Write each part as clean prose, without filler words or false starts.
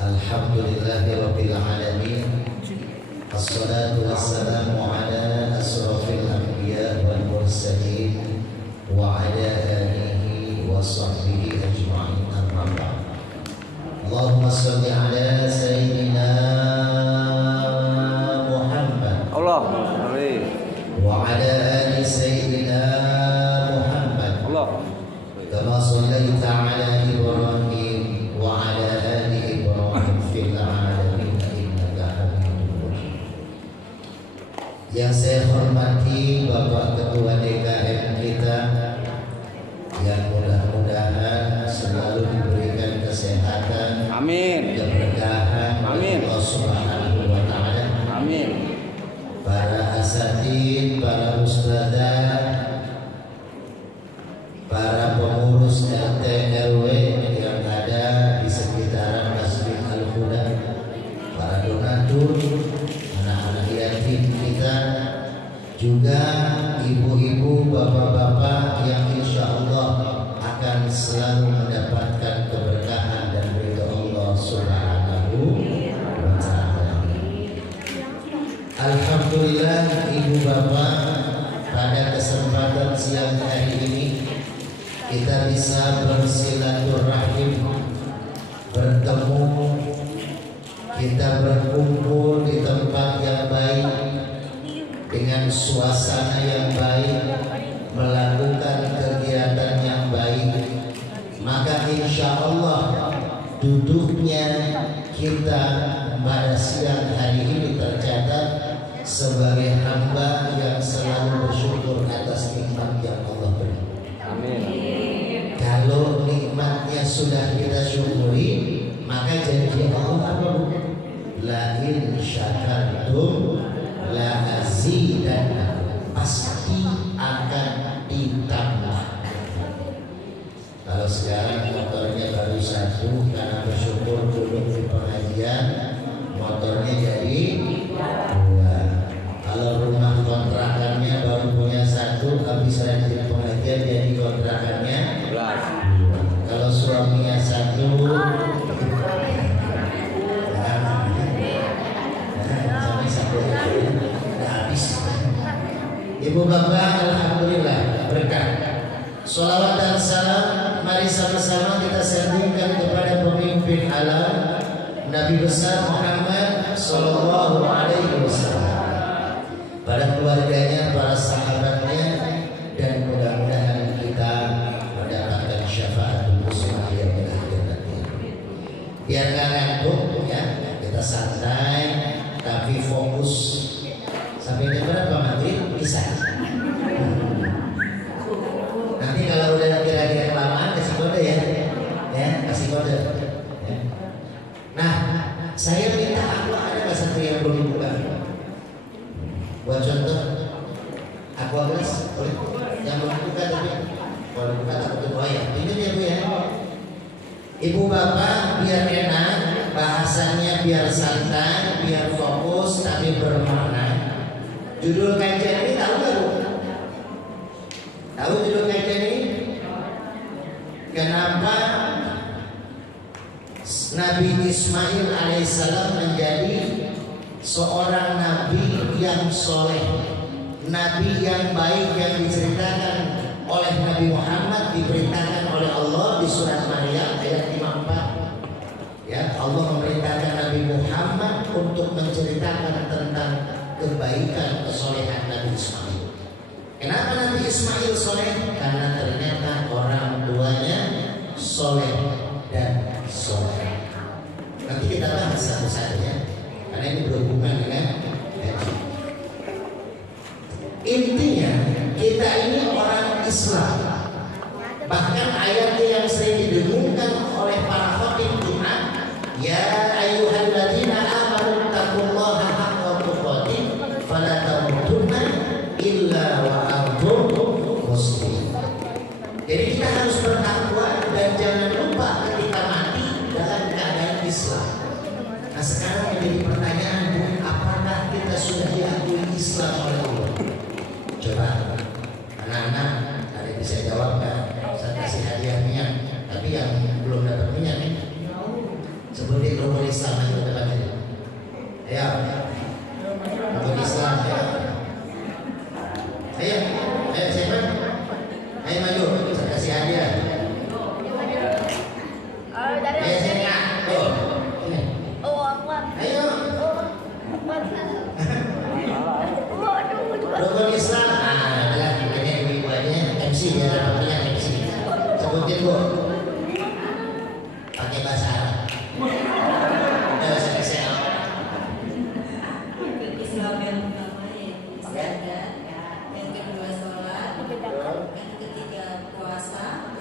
Alhamdulillahirabbil alamin. Assalatu wassalamu ala asrofil anbiya wal mursalin wa ala alihi wa sahbihi ajma'in, amma ba'd. Allahumma shalli ala sayyidina Muhammad Allahumma amin. wa ala ali sayyidina Muhammad. Allah. Kama shallaita ala Ibrahim wa ala ali Ibrahim fil alamin innaka Hamidum Majid. Yang saya hormati Bapak Ketua DKM kita, yang mudah-mudahan selalu diberikan kesehatan, Amin. keberkahan Amin. Allah Subhanahu wa taala. Amin. Para asatid, para ustadzah, para pengurus RT RW yang ada di sekitaran Masjid Al-Huda, para donatur, anak-anak yatim kita, juga ibu-ibu, bapak-bapak yang insya Allah akan selalu mendapatkan keberkahan dan ridho Allah Subhanahu wa taala. Alhamdulillah, ibu bapak, pada kesempatan siang hari ini kita bisa bersilaturahim, bertemu, kita berkumpul di tempat yang baik dengan suasana yang baik, melakukan kegiatan yang baik, maka insya Allah duduknya kita pada siang hari ini tercatat sebagai hamba yang selalu bersyukur atas nikmat yang Allah beri. Amin. Kalau nikmatnya sudah kita syukuri, maka janji Allah apa? La in syakartum la azidannakum, pasti akan ditambah. Kalau sekarang motornya baru satu, karena bersyukur duduk di pengajian, motornya jadi dua. Kalau rumah kontrakannya baru punya satu, habis rajin pengajian jadi kontrakannya dua. Kalau suaminya satu, sampai satu habis. Ibu bapak, alhamdulillah berkah. Sholawat dan salam, mari sama-sama kita sambungkan kepada pemimpin alam, Nabi besar Muhammad Sallallahu Alaihi Wasallam, pada keluarganya, para sahabatnya, dan mudah-mudahan kita mendapatkan syafaatul uzma yang berakhir nanti. Biar nggak ngantuk ya, kita santai tapi fokus. Sampai jam berapa maghrib? Bisa. Nanti kalau udah kira-kira kelamaan kasih kode ya, kasih kode. Ya. Nah, saya minta aku ada nggak satu yang belum dibuka? Buat contoh, aku gelas, boleh? Yang belum dibuka tapi, kalau dibuka takut ya. Ini ya bu ya. Ibu bapak biar enak, bahasannya biar santai, biar fokus tapi bermakna. Judul kajian ini tahu nggak bu? Tahu judul kajian ini? Kenapa Nabi Ismail alaihissalam menjadi seorang nabi yang soleh, nabi yang baik, yang diceritakan oleh Nabi Muhammad, diberitakan oleh Allah di surat Maryam ayat 54. Ya, Allah memerintahkan Nabi Muhammad untuk menceritakan tentang kebaikan, kesolehan Nabi Ismail. Kenapa Nabi Ismail soleh? Karena ternyata orang tuanya soleh dan soleh. Nanti kita bahas satu-satu ya, karena ini berhubungan dengan haji. Intinya kita ini orang Islam. Bahkan ayat yang sering didengungkan oleh para khatib Jumat, ya ayyuhalladzina amanu taqullaha haqqa tuqatih fala tamutunna illa wa antum muslimun. Jadi kita harus bertakwa dan jangan lupa ketika mati dalam keadaan Islam. Nah sekarang menjadi pertanyaan, apakah kita sudah diakui Islam oleh Allah? Coba anak-anak ada bisa jawab kan? Saya kasih hadiahnya. pakai bahasa Arab. Bahasa Islam. Islam yang pertama ya ibadah, yang kedua sholat, yang ketiga puasa,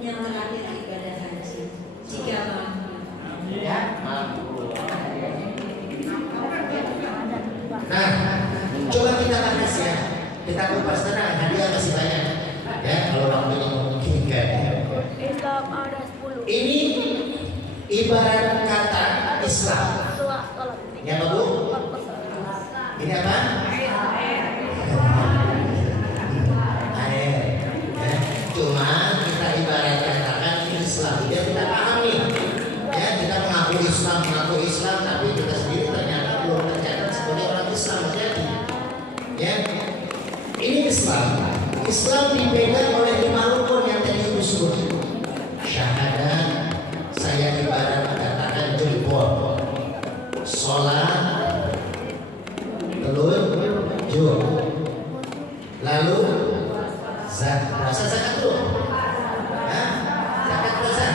yang terakhir ibadah haji. Jika mampu. Ya, mampu. Nah, coba kita bahas ya. Kita kupas tenang, hadiah masih banyak. Ya, kalau waktunya memungkinkan. Islam ada 10. Ini ibarat kata Islam. Ya, Pak Bu? Ini apa? Air. Ya, cuma kita ibarat katakan Islam. Ya, kita pahami. Ya, kita mengaku Islam, tapi kita sendiri ternyata belum tercatat sebagai orang Islam. Jadi, ya, ini Islam. Islam dipegang oleh 5 rukun yang tadi Ibu sebut. Syahadat, saya ibarat katakan jempol. Sholat, telunjuk, lalu zakat dulu. Zakat puasa,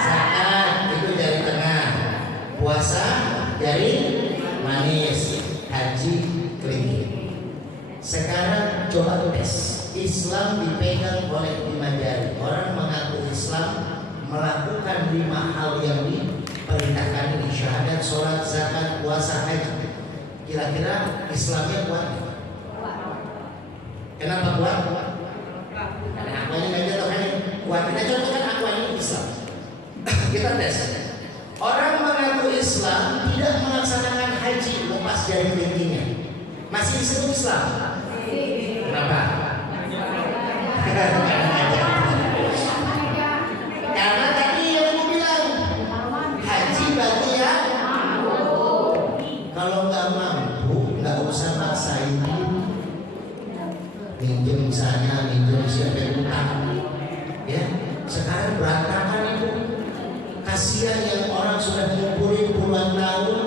zakat itu jari tengah, puasa jari manis, haji kelingking. Sekarang coba tes. Islam dipegang oleh 5 jari. Orang mengaku Islam melakukan 5 hal yang diperintahkan ini: syahadat, sholat, zakat, puasa, haji. Kira-kira Islamnya kuat? Kenapa kuat? Karena akuannya nggak jatuh kan? Kuat. Kita contohkan akuannya Islam. Kita tes. Orang mengaku Islam tidak melaksanakan haji lepas jari kelingkingnya. Masih disebut Islam? Kenapa? Karena tadi yang aku bilang haji bagi yang kalau nggak mampu nggak usah maksain. Minjem misalnya, minjem siapa yang utang, ya. Sekarang berantakan itu. Kasihan yang orang sudah ngumpulin puluhan tahun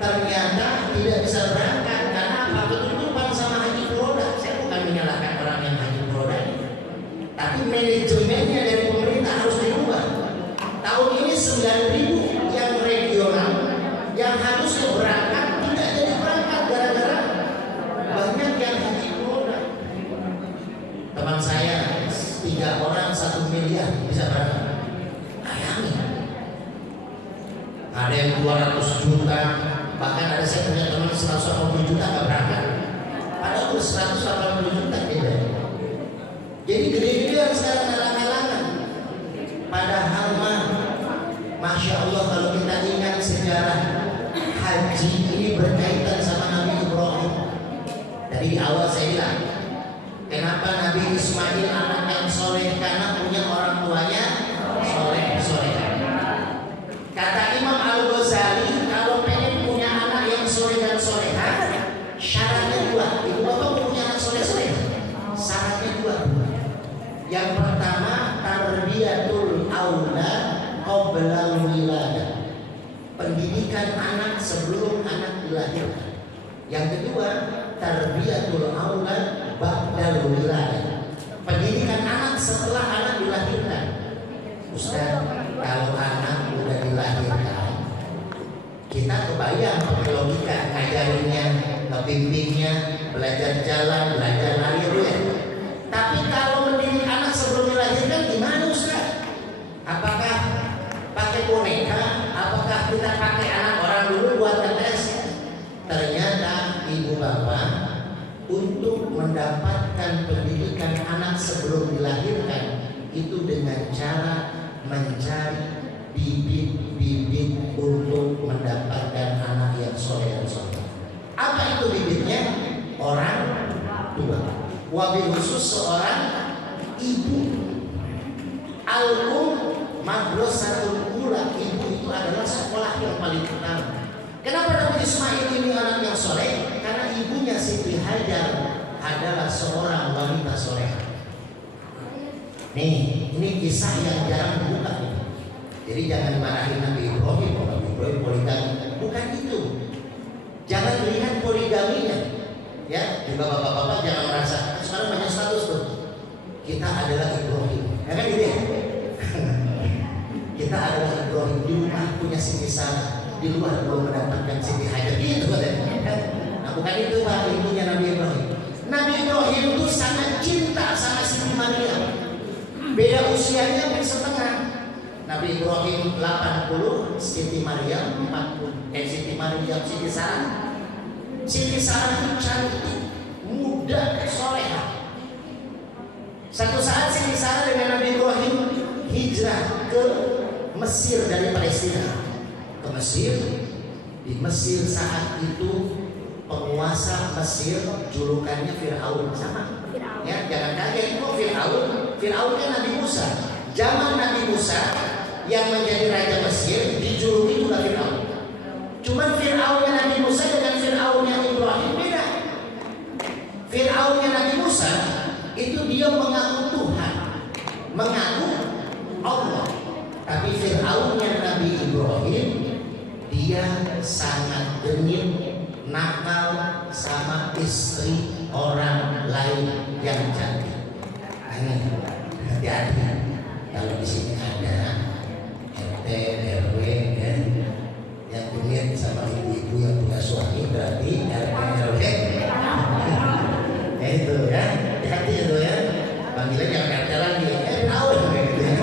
ternyata tidak bisa berangkat karena apa? Ketutupan sama haji furoda. Saya bukan menyalahkan orang yang haji furoda, tapi manajemennya dari pemerintah harus dirubah. Tahun ini 9.000 yang regional yang harusnya berangkat tidak jadi berangkat gara-gara banyak yang haji furoda. Teman saya 3 orang 1 miliar bisa berangkat. Bayangin. Ada yang 200 juta, bahkan ada saya punya teman 180 juta nggak berangkat. Padahal udah 180 juta gitu. Jadi gede-gedean sekarang halang-halangan. Padahal Masya Allah kalau kita ingat sejarah haji ini berkaitan sama Nabi Ibrahim. Dari awal saya bilang, kenapa Nabi Ismail anak yang soleh? Karena punya orang tuanya soleh. Kata Imam Al-Ghazali, kalau pengen punya anak yang soleh dan solehah, syaratnya 2. Ibu bapak mau punya anak soleh-soleh, syaratnya 2. Yang pertama, tarbiyatul aulad qabla wiladah, pendidikan anak sebelum anak dilahirkan. Yang kedua, tarbiyatul aulad ba'da wiladah, pendidikan anak setelah anak dilahirkan. Ustaz, kalau anak udah dilahirkan, kita kebayang pakai logika, ngajarinnya, ngebimbingnya, belajar jalan, belajar lari ya. Tapi kalau mendidik anak sebelum dilahirkan gimana Ustaz? Apakah pakai boneka? Apakah kita pakai anak orang dulu buat ngetes? Ternyata ibu bapak untuk mendapatkan pendidikan anak sebelum dilahirkan itu dengan cara mencari bibit-bibit untuk mendapatkan anak yang soleh dan soleh. Apa itu bibitnya? Orang tua. Wabil khusus seorang ibu. Al-um madrasatul ula. Ibu itu adalah sekolah yang paling utama. Kenapa Nabi Ismail ini anak yang soleh? Karena ibunya Siti Hajar adalah seorang wanita soleh. Nih, ini kisah yang jarang dibuka nih. Jadi jangan marahin Nabi Ibrahim, Nabi Ibrahim poligami. Bukan itu. Jangan lihat poligaminya. Ya, juga bapak-bapak jangan merasa sekarang banyak status tuh. Kita adalah Ibrahim. Ya kan gitu ya? Kita adalah Ibrahim, di rumah punya Siti Sarah, di luar belum mendapatkan Siti Hajar. Gitu katanya. Nah bukan itu Pak, ilmunya Nabi Ibrahim. Nabi Ibrahim itu sangat cinta sama Siti Maryam. Beda usianya hampir setengah. Nabi Ibrahim 80, Siti Maryam 40. Siti Maryam, Siti Sarah. Siti Sarah itu cantik, muda, soleha. Satu saat Siti Sarah dengan Nabi Ibrahim hijrah ke Mesir dari Palestina ke Mesir. Di Mesir saat itu penguasa Mesir julukannya Fir'aun, sama. Ya, jangan kaget kok Fir'aun. Fir'aun kan Nabi Musa. Zaman Nabi Musa yang menjadi raja Mesir dijuluki juga Fir'aun. Cuman Fir'aunnya Nabi Musa dengan Fir'aunnya Ibrahim beda. Fir'aunnya Nabi Musa itu dia mengaku Tuhan, mengaku Allah. Tapi Fir'aunnya Nabi Ibrahim dia sangat dengin, nakal sama istri orang lain yang cantik. Hati-hati kalau di sini ada RT RW kan yang dengin sama ibu-ibu yang punya suami, berarti RT RW. Itu ya, hati-hati itu ya. Panggilan jangan RT lagi, tahu gitu ya.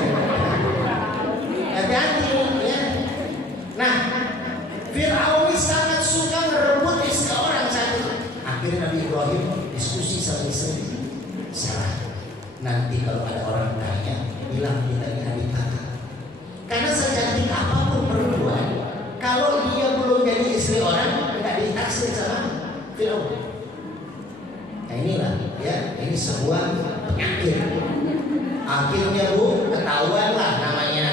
Hati-hati ya. Nah, Fir'aun ini sangat suka merebut istri orang satu. Akhirnya Nabi Ibrahim diskusi sama istri, Sarah, nanti kalau ada orang tanya, bilang kita ini adik kakak. Karena secantik apapun perempuan, kalau dia belum jadi istri orang, nggak ditaksir sama Fir'aun. Nah inilah ya, ini sebuah penyakit. Akhirnya Bu, ketahuan lah namanya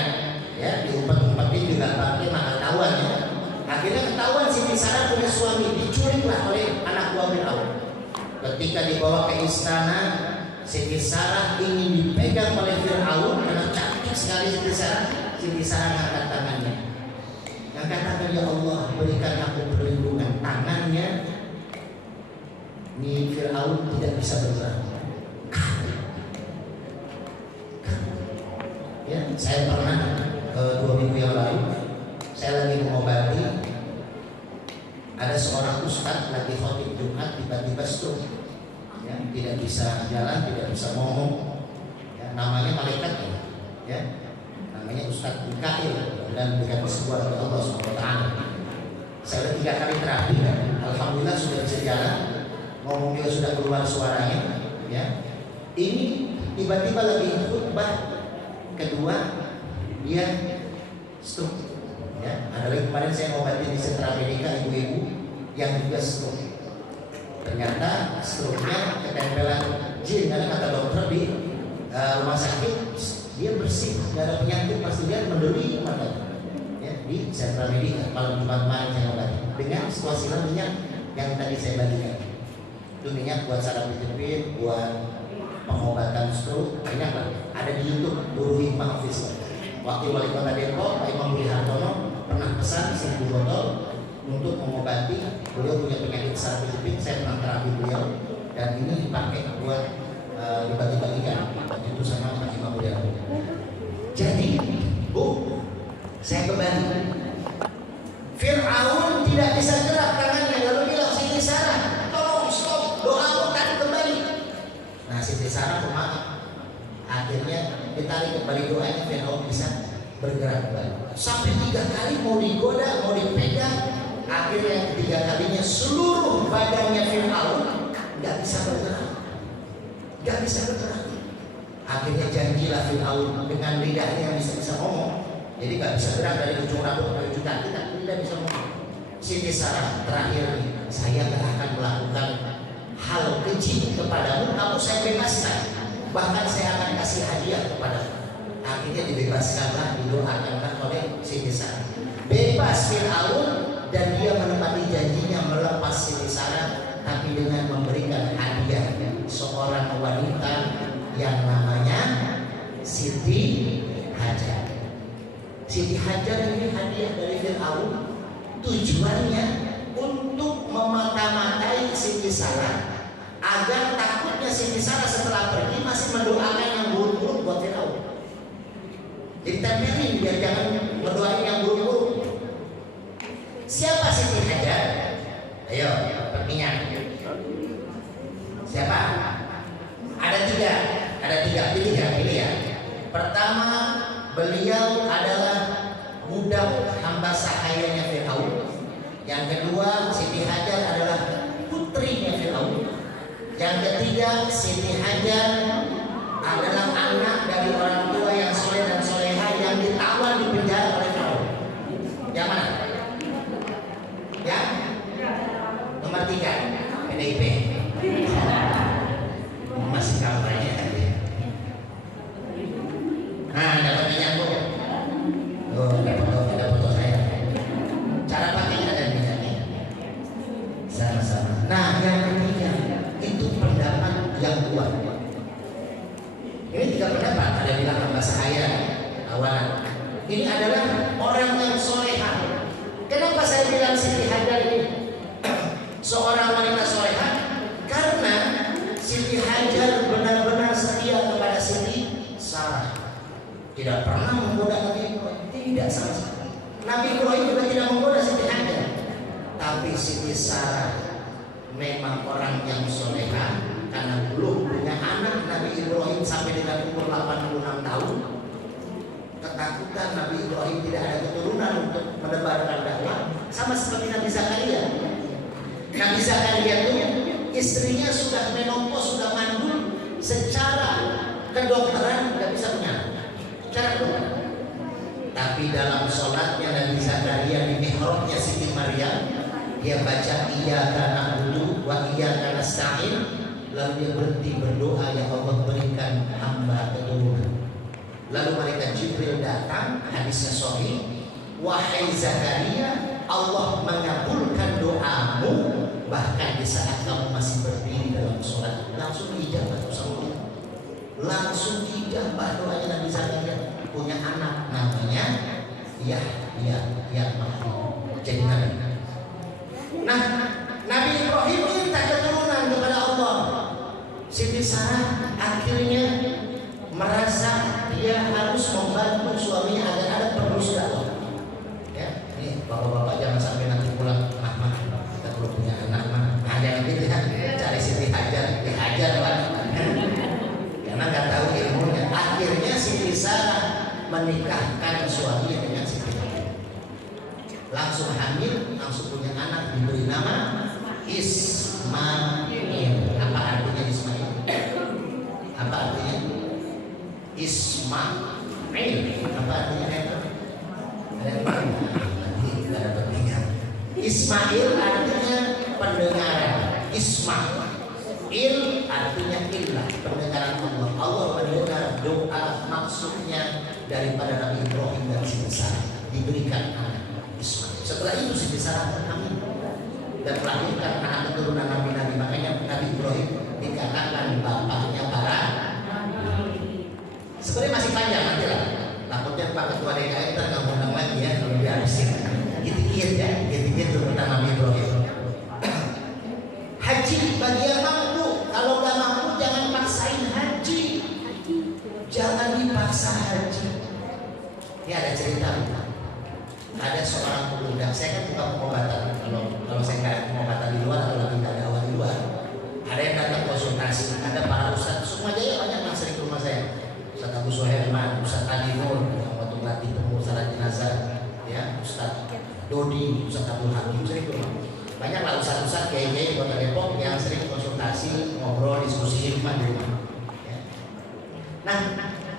ya, diumpet-umpetin juga pakai maka ketahuan ya. Akhirnya ketahuan Siti Sarah punya suami, diculiklah oleh anak buah Fir'aun. Ketika dibawa ke istana, Siti Sarah ingin dipegang oleh Fir'aun karena cantik sekali Siti Sarah. Siti Sarah ngangkat tangannya, ngangkat tangan, ya Allah berikan aku perlindungan. Tangannya ini Fir'aun tidak bisa bergerak. Ya, saya pernah 2 minggu yang lalu saya lagi mengobati, ada seorang ustadz lagi khotib Jumat tiba-tiba stroke, ya, tidak bisa jalan, tidak bisa ngomong, ya, namanya malaikat ya, namanya Ustadz Mikail dan dikasih sebuah oleh Allah SWT. Saya udah 3 kali terapi, ya. Alhamdulillah sudah bisa jalan, ngomong juga sudah keluar suaranya, ya. Ini tiba-tiba lagi khutbah kedua dia stroke. Ya, ada lagi kemarin saya ngobatin di sentra medika ibu-ibu yang juga stroke. Ternyata stroke-nya ketempelan jin, karena kata dokter di rumah sakit dia bersih, nggak ada penyakit, pasti dia mendeli mata. Ya, di sentra medika kalau Jumat kemarin saya ngobatin dengan situasi minyak yang tadi saya bagikan. Itu minyak buat saraf dijepit, buat pengobatan stroke, banyak lah. Ada di YouTube Guru Hikmah Official. Waktu wali kota Depok, Pak Imam Budi Hartono pernah pesan 1000 botol untuk mengobati. Beliau punya penyakit saraf dijepit, saya pernah terapi beliau dan ini dipakai buat dibagi-bagikan. Itu sama Pak Imam Budi Hartono. Jadi, Bu, saya kembali. Fir'aun tidak bisa gerak tangannya, lalu bilang Siti Sarah, tolong stop, doaku tadi kembali. Nah, Siti Sarah pemaaf. Akhirnya ditarik kembali doanya, Fir'aun bisa bergerak kembali. Sampai 3 kali mau digoda, mau dipegang. Akhirnya yang ketiga kalinya seluruh badannya Fir'aun nggak bisa bergerak, nggak bisa bergerak. Akhirnya janjilah Fir'aun dengan lidahnya yang bisa ngomong. Jadi nggak bisa gerak dari ujung rambut ke ujung kaki, tapi tidak bisa ngomong. Siti Sarah, terakhir nih, saya nggak akan melakukan hal keji kepadamu, kamu saya bebaskan. Bahkan saya akan kasih hadiah kepadamu. Akhirnya dibebaskanlah, didoakanlah oleh Siti Sarah. Bebas Fir'aun dan dia menepati janjinya melepas Siti Sarah, tapi dengan memberikan hadiah seorang wanita yang namanya Siti Hajar. Siti Hajar ini hadiah dari Fir'aun, tujuannya untuk memata-matai Siti Sarah agar takutnya Siti Sarah setelah pergi masih mendoakan yang buruk-buruk buat Fir'aun. ditempelin biar jangan berdoain yang buruk-buruk. Siapa Siti Hajar? Ayo, pertanyaan. Siapa? Ada tiga, pilih ya. Pertama, beliau adalah budak hamba sahayanya Firaun. Yang kedua, Siti Hajar adalah putrinya Firaun. Yang ketiga, Siti Hajar adalah anak dari orang tua yang soleh dan soleha yang ditawan di penjara oleh Firaun. Yang mana? Ya? Nomor 3, PDIP. Masih kampanye. Nah, dapat menyambung. Oh, ada foto saya. Cara pakainya ada minyaknya. Sama-sama. Nah, yang ketiga itu pendapat yang kuat. Ini 3 pendapat. Ada yang bilang hamba sahaya awalan. Ini adalah orang yang soleha. Kenapa saya bilang Siti Hajar ini seorang wanita soleha? Karena Siti Hajar benar-benar setia kepada Siti Sarah. Tidak pernah menggoda Nabi Ibrahim. Tidak sama sekali. Nabi Ibrahim juga tidak menggoda Siti Hajar. Tapi Siti Sarah memang orang yang soleha karena belum punya anak. Nabi Ibrahim sampai dengan umur 86 tahun ketakutan Nabi Ibrahim tidak ada keturunan untuk menebarkan dakwah, sama seperti Nabi Zakaria. Nabi Zakaria itu istrinya sudah menopause, sudah mandul, secara kedokteran nggak bisa punya secara kedokteran. Tapi dalam sholatnya Nabi Zakaria di mihrabnya Siti Maryam, dia baca iyyaka na'budu wa iyyaka nasta'in, lalu dia berhenti berdoa, ya Allah berikan hamba keturunan. Lalu malaikat Jibril datang, hadisnya sahih, wahai Zakaria, Allah mengabulkan doamu bahkan di saat kamu masih berdiri dalam sholat. Langsung ijabah sama, langsung ijabah doanya Nabi Zakaria. Punya anak namanya Yahya jadi nabi. Nah, Nabi Ibrahim minta keturunan kepada Allah. Siti Sarah akhirnya merasa dia harus membantu suaminya agar ada penerus dakwah. Ya, ini bapak-bapak jangan sampai nanti pulang, mah kita perlu punya anak mah. Nah, jangan gitu ya, cari Siti Hajar, dihajar kan? Karena nggak tahu ilmunya. Akhirnya Siti Sarah menikahkan suaminya dengan Siti Hajar. Langsung hamil, langsung punya anak, diberi nama Ismail. Apa artinya Ismail? Apa artinya? Ismail. Apa artinya? Ada pendengar. Ismail artinya pendengaran. Ismail artinya ilah, pendengaran Allah. Allah mendengar doa maksudnya daripada Nabi Ibrahim dan Siti Sarah, diberikan anak Ismail. Setelah itu Siti Sarah hamil dan melahirkan anak keturunan Nabi-Nabi. Makanya Nabi Ibrahim dikatakan bapaknya para. Sebenarnya masih panjang nanti lah. Takutnya Pak Ketua DKI ntar nggak undang lagi ya kalau dihabisin. Gitu-gitu ya, gitu-gitu tentang Nabi Ibrahim. Haji bagi yang mampu. Kalau nggak mampu jangan paksain haji. Jangan dipaksa haji. Ini ada cerita. Ada seorang pemuda. Saya kan bukan pengobatan. Kalau saya nggak pengobatan di luar atau lagi nggak ada awal di luar. Ada yang datang konsultasi. Ada para ustadz. Semua jaya banyak yang sering ke rumah saya. Ustaz Abu Suherman, Ustaz Adi Nur yang waktu melatih temu salat jenazah, ya, Ustaz Dodi, Ustaz Abdul Hakim sering tuh. Banyak lah ustaz-ustaz kiai-kiai di Kota Depok yang sering konsultasi, ngobrol, diskusi hikmah di rumah. Ya. Nah,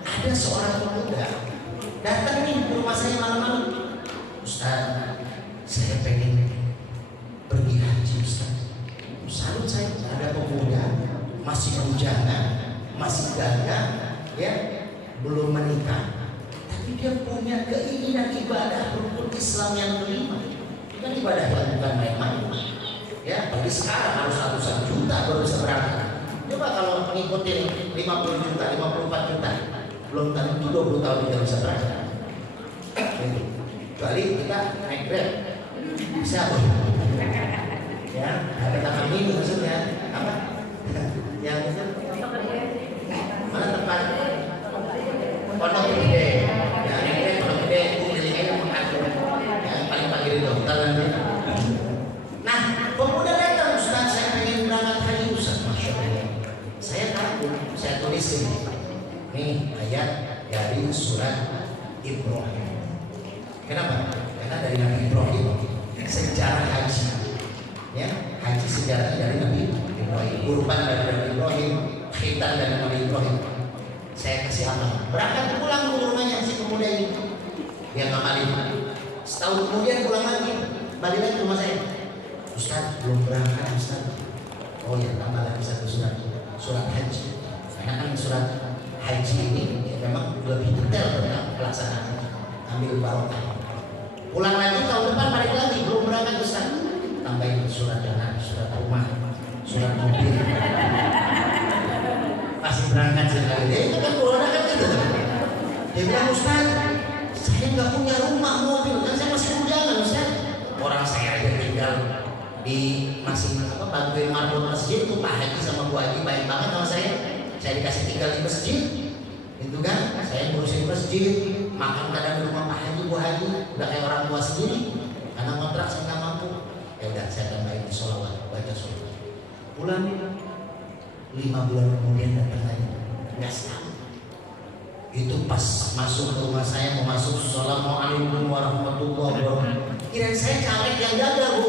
ada seorang pemuda datang nih ke rumah saya malam-malam. Ustaz, saya pengen pergi haji Ustaz. Salut saya, ada pemuda masih bujangan, masih gagah. Ya, belum menikah, tapi dia punya keinginan ibadah rukun Islam yang kelima. Kan ibadah yang bukan main-main. Ya, bagi sekarang harus ratusan juta baru bisa berangkat. Coba kalau ngikutin 50 juta, 54 juta, belum tentu 20 tahun kita bisa berangkat. Kecuali kita naik Grab, bisa. Ya, ada tangan minggu maksudnya apa? Yang itu mana tempat pondok gede, ya, muter nanti. Nah, pemuda datang, Ustaz, saya pengen berangkat haji Ustaz. Masya Allah. Saya takut, saya tulisin. Nih ayat dari surat Ibrahim. Kenapa? Karena dari Nabi Ibrahim sejarah haji, ya haji sejarah dari Nabi Ibrahim, kurban dari Nabi Ibrahim, khitan dari Nabi Ibrahim. Saya kasih amal, berangkat pulang ke rumahnya si pemuda ini, dia ngamalin. Setahun kemudian pulang lagi, balik lagi ke rumah saya. Ustaz belum berangkat Ustaz. Oh ya, tambah lagi satu surat haji. Karena kan surat haji ini memang lebih detail tentang pelaksanaan. Ambil barokah. Pulang lagi tahun depan balik lagi, belum berangkat Ustaz. Tambahin surat dana, surat rumah, surat mobil. Masih berangkat sekali. Dia itu kan corona kan gitu. Dia bilang Ustaz, saya nggak punya rumah mobil, kan saya masih bujangan Ustaz. Orang saya aja tinggal di masih bantuin marbot masjid tuh Pak Haji sama Bu Haji baik banget sama saya. Saya dikasih tinggal di masjid, itu kan saya ngurusin masjid, makan kadang di rumah Pak Haji Bu Haji, udah kayak orang tua sendiri. Karena kontrak saya nggak mampu, ya udah saya tambahin di sholawat, baca sholawat. Pulang 5 bulan kemudian datang lagi, nggak setahun. Itu pas masuk ke rumah saya mau masuk, Assalamualaikum warahmatullahi wabarakatuh. Kirain saya caleg yang gagal Bu.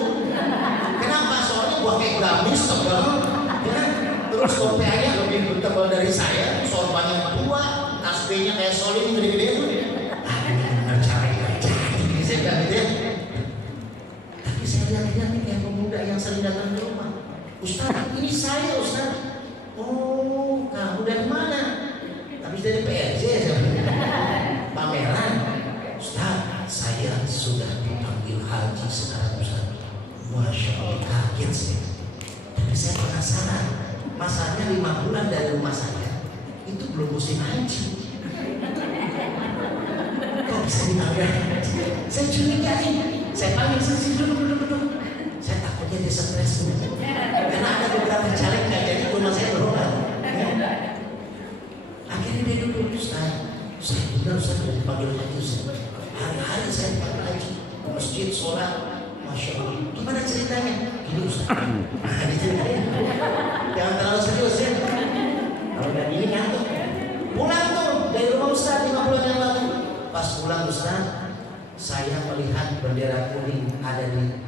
Kenapa? Soalnya gua kayak gamis tebal, ya. Terus kopiahnya lebih tebal dari saya, sorbannya tua, tasbihnya kayak solid gede-gede tuh. Ini benar caleg nggak jadi, saya bilang gitu ya. Tapi saya lihat-lihat nih yang pemuda yang sering datang ke rumah. Ustaz, ini saya Ustaz. Oh, kamu dari mana? Habis dari PRJ saya pameran. Ustaz, saya sudah dipanggil haji sekarang Ustaz. Masya Allah, kaget sih. Tapi saya penasaran, masanya 5 bulan dari rumah saya itu belum musim haji. Kok bisa dipanggil haji? Saya curiga nih. Saya panggil sini duduk. Saya takutnya dia stres tuh. Karena ada beberapa caleg nggak jadi rumah saya berobat. Akhirnya dia duduk, Ustaz. Saya benar Ustaz sudah dipanggil haji Ustaz. Hari-hari saya dipanggil haji. Masjid, sholat, Masya Allah. Gimana ceritanya? Gini Ustaz. Nah, diceritain. Jangan terlalu serius ya. Kalau udah gini ngantuk. Pulang tuh dari rumah Ustaz 5 bulan yang lalu. Pas pulang Ustaz, saya melihat bendera kuning ada di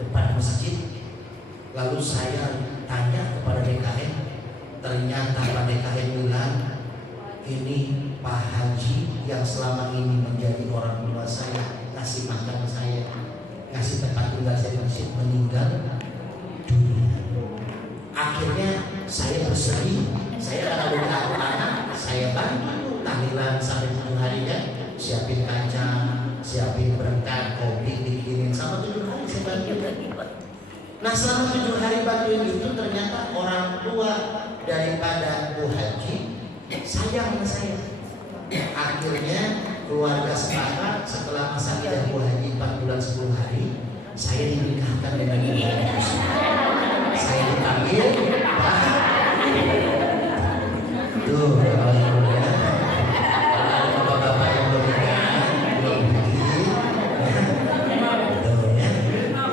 depan masjid. Lalu saya tanya kepada DKM, ternyata Pak DKM bilang ini Pak Haji yang selama ini menjadi orang tua saya, ngasih makan saya, ngasih tempat tinggal saya di masjid, meninggal dunia. Akhirnya saya bersedih, saya karena ada anak, saya bantu tahlilan sampai 7 hari kan, siapin kacang, siapin berkat, kopi bikinin sama 7 hari saya bantu. Nah selama 7 hari bantuin itu ternyata orang tua daripada Bu Haji sayang sama saya. Akhirnya keluarga sepakat setelah masa idah Bu Haji 4 bulan 10 hari saya dinikahkan dengan Bu Haji. Saya dipanggil Pak. Tuh kalau yang ya, kalau bapak-bapak yang belum nikah belum pergi, betul ya.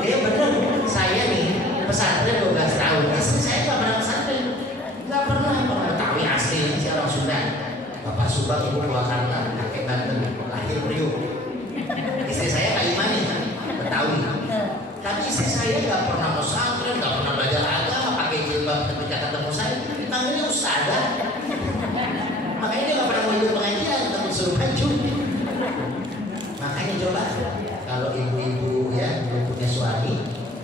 Ya benar, saya nih pesantren 12 tahun, istri saya nggak pernah pesantren, nggak pernah orang Betawi asli, saya orang Sunda. Bapak Subang, ibu Purwakarta, kakek Banten, lahir Priuk. Istri saya Kak Imani, Betawi. Tapi istri saya nggak pernah pesantren, nggak pernah belajar agama, pakai jilbab ketika ketemu saya, dipanggilnya ustadzah. Makanya dia nggak pernah mau ikut pengajian, tapi suruh maju. Makanya coba kalau ibu-ibu ya belum punya suami,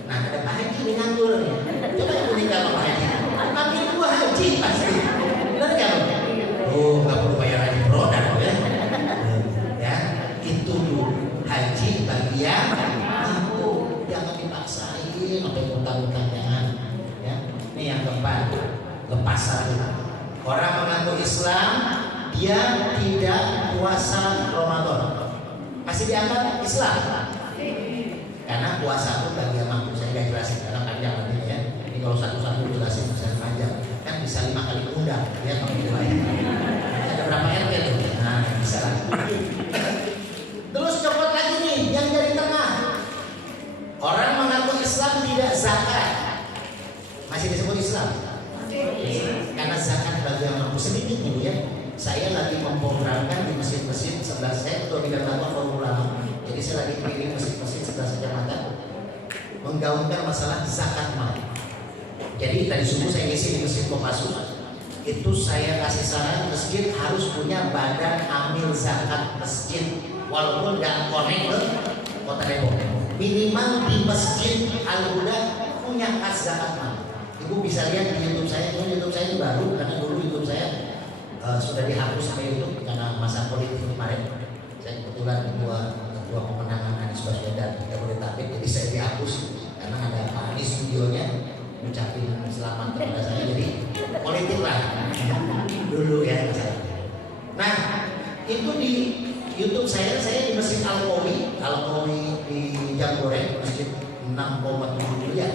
nah ada Pak Haji ini nganggur nih. Coba ibu nikah sama Pak Haji, panggil gua Haji pasti. Benar nggak? Oh nggak perlu bayar haji produk ya. Ya itu dulu haji bagian mampu, jangan dipaksain sampai utang-utang jangan. Ya ini yang keempat, lepasan. Orang mengaku Islam, dia tidak puasa Ramadan, masih dianggap Islam. Karena puasa itu bagi yang mampu, saya nggak jelasin karena panjang nanti ya. Ini kalau satu-satu jelasin bisa panjang, kan bisa 5 kali undang, ya kalau gitu lain. Ada berapa RT tuh? Nah bisa lah. Terus copot lagi nih, yang dari tengah. Islam? Karena zakat bagi yang mampu sedikit dulu ya. Saya lagi memprogramkan di masjid-masjid sebelah saya, ketua bidang dakwah kaum ulama. Jadi saya lagi pilih masjid-masjid sebelah kecamatan menggaungkan masalah zakat mal. Jadi tadi subuh saya ngisi di masjid Kopassus. Itu saya kasih saran masjid harus punya badan amil zakat masjid, walaupun nggak connect ke Kota Depok. Minimal di masjid Al-Huda punya kas zakat mal. Ibu bisa lihat di YouTube saya. YouTube saya itu baru karena dulu YouTube saya sudah dihapus sampai YouTube karena masa politik kemarin. Saya kebetulan ketua pemenangan Anies Baswedan Jabodetabek, jadi saya dihapus karena ada Pak Anies videonya ucapin selamat kepada saya, jadi politik lah dulu ya. Nah itu di YouTube saya di Masjid Al-Qawi di Jagorawi, masjid 6,7 miliar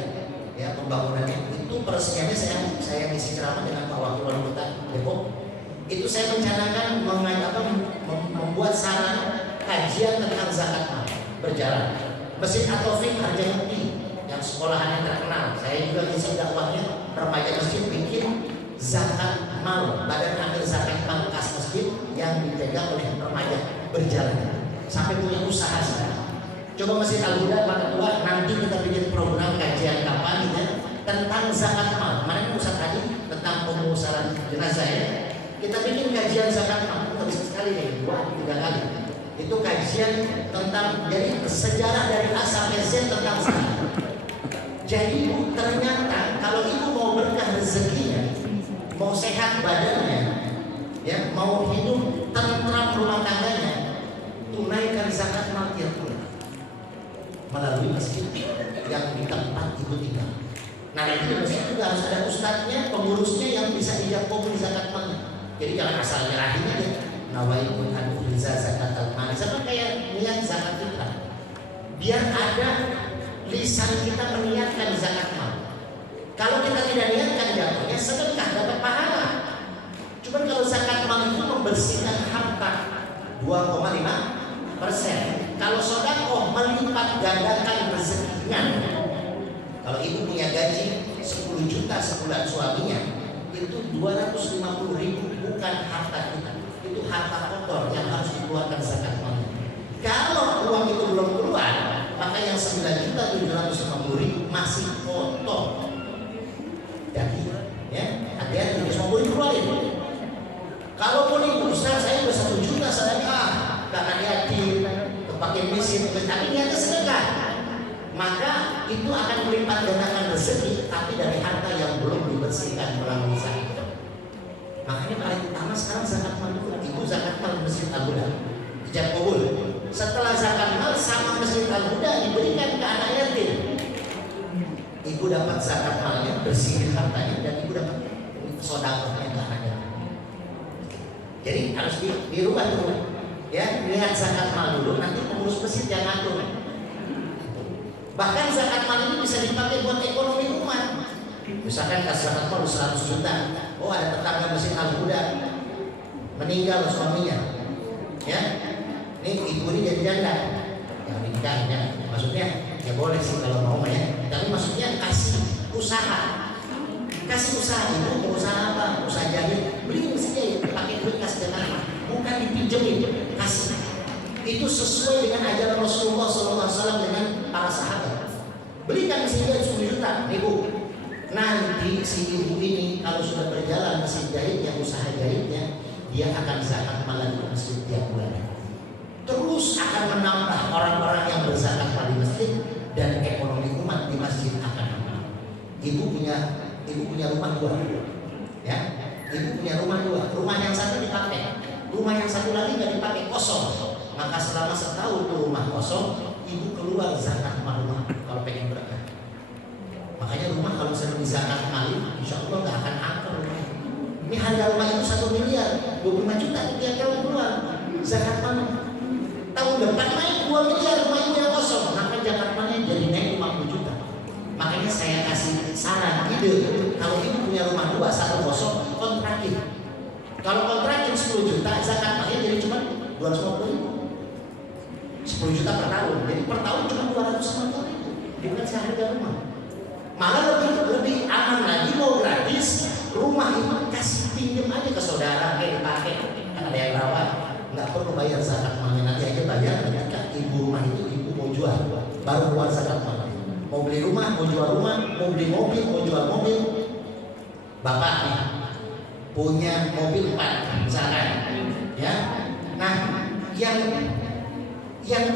ya pembangunannya. Itu peresmiannya saya ngisi ceramah dengan Pak Wakil Wali Kota Depok. Itu saya mencanakan membuat saran kajian tentang zakat mal berjalan. Masjid At-Taufik Harjamukti yang sekolahannya terkenal, saya juga ngisi dakwahnya remaja masjid bikin zakat mal, badan amil zakat mal kas masjid yang dipegang oleh remaja berjalan sampai punya usaha sekarang. Coba Masjid Al-Huda Pak Ketua, nanti kita bikin program kajian kapan gitu ya, tentang zakat mal. Kemarin Ustaz tadi tentang pemusaran jenazah ya. Kita bikin kajian zakat mal, kita bisa sekali nih, 2-3 kali. Itu kajian tentang jadi sejarah dari A sampai Z tentang zakat. Jadi ternyata kalau ibu mau berkah rezekinya, mau sehat badannya, ya mau hidup tentram rumah tangganya, tunaikan zakat mal tiap bulan melalui masjid yang di tempat ibu tinggal. Nah di masjid juga harus ada ustadznya, pengurusnya yang bisa dijangkau di zakat malnya. Jadi jangan asal nyerahin aja. Nawaitu an uhriza zakat al-mal, sama kayak niat zakat fitrah. Biar ada lisan kita meniatkan zakat mal. Kalau kita tidak niatkan jatuhnya sedekah dapat pahala. Cuman kalau zakat mal itu membersihkan harta 2,5%. Kalau sedekah melipat gandakan rezekinya. Kalau ibu punya gaji 10 juta sebulan suaminya, itu 250.000 bukan harta kita. Itu harta kotor yang harus dikeluarkan zakat malnya. Kalau uang itu belum keluar, maka yang 9.750.000 masih kotor. Jadi, ya, hati-hati, 50.000 keluarin. Kalaupun itu Ustaz saya udah 1 juta sedekah karena yatim, pakai mesin, tapi niatnya sedekah, maka itu akan melipat gandakan rezeki, tapi dari harta yang belum dibersihkan melalui zakat. Makanya paling utama sekarang zakat mal dulu. Ibu zakat mal Masjid Al-Huda ijab kabul. Setelah zakat mal sama Masjid Al-Huda diberikan ke anak yatim. Ibu dapat zakat malnya, bersihin hartanya, dan ibu dapat sedekahnya ke anak yatim. Jadi harus dirubah dulu. Ya, lihat zakat mal dulu, nanti pengurus masjid yang ngatur. Bahkan zakat mal ini bisa dipakai buat ekonomi umat. Misalkan kas zakat mal 100 juta. Oh, ada tetangga Masjid Al-Huda meninggal suaminya. Ya. Ini ibu ini jadi janda. Yang nikah ya. Maksudnya ya boleh sih kalau mau ya. Tapi maksudnya kasih usaha. Kasih usaha itu usaha apa? Usaha jahit. Beli mesinnya ya, pakai duit kas zakat. Bukan dipinjemin, kasih. Itu sesuai dengan ajaran Rasulullah SAW dengan para sahabat. Belikan mesin jahit 10 juta, nih Bu. Nanti si ibu ini kalau sudah berjalan mesin jahitnya, usaha jahitnya, dia akan zakat malam di masjid tiap bulan. Terus akan menambah orang-orang yang berzakat mal di masjid dan ekonomi umat di masjid akan menambah. Ibu punya rumah 2, ya. Ibu punya rumah 2. Rumah yang satu dipakai, rumah yang satu lagi nggak dipakai, kosong. Maka selama setahun tuh rumah kosong, ibu keluar zakat mal rumah kalau pengen berkah. Makanya rumah kalau saya di zakat mal, insya Allah nggak akan angker. Ini harga rumah itu 1 miliar, 25 juta tiap tahun keluar zakat mal. Tahun depan naik 2 miliar rumah ibu yang kosong, maka zakat malnya jadi naik 50 juta. Makanya saya kasih saran, ide, kalau ibu punya rumah 2, 1 kosong, kontrakin. Kalau kontrakin 10 juta, zakat malnya jadi cuma 250.000. 10 juta per tahun, jadi per tahun cuma 250.000. Bukan seharga rumah. Malah lebih aman lagi, mau gratis, rumah itu kasih pinjam aja ke saudara, dipakai. Kan ada yang rawat, nggak perlu bayar zakat malnya, nanti aja bayar ketika ibu rumah itu ibu mau jual, baru keluar zakat mal. Mau beli rumah, mau jual rumah, mau beli mobil, mau jual mobil. Bapak nih punya mobil 4 misalkan, ya. Nah, yang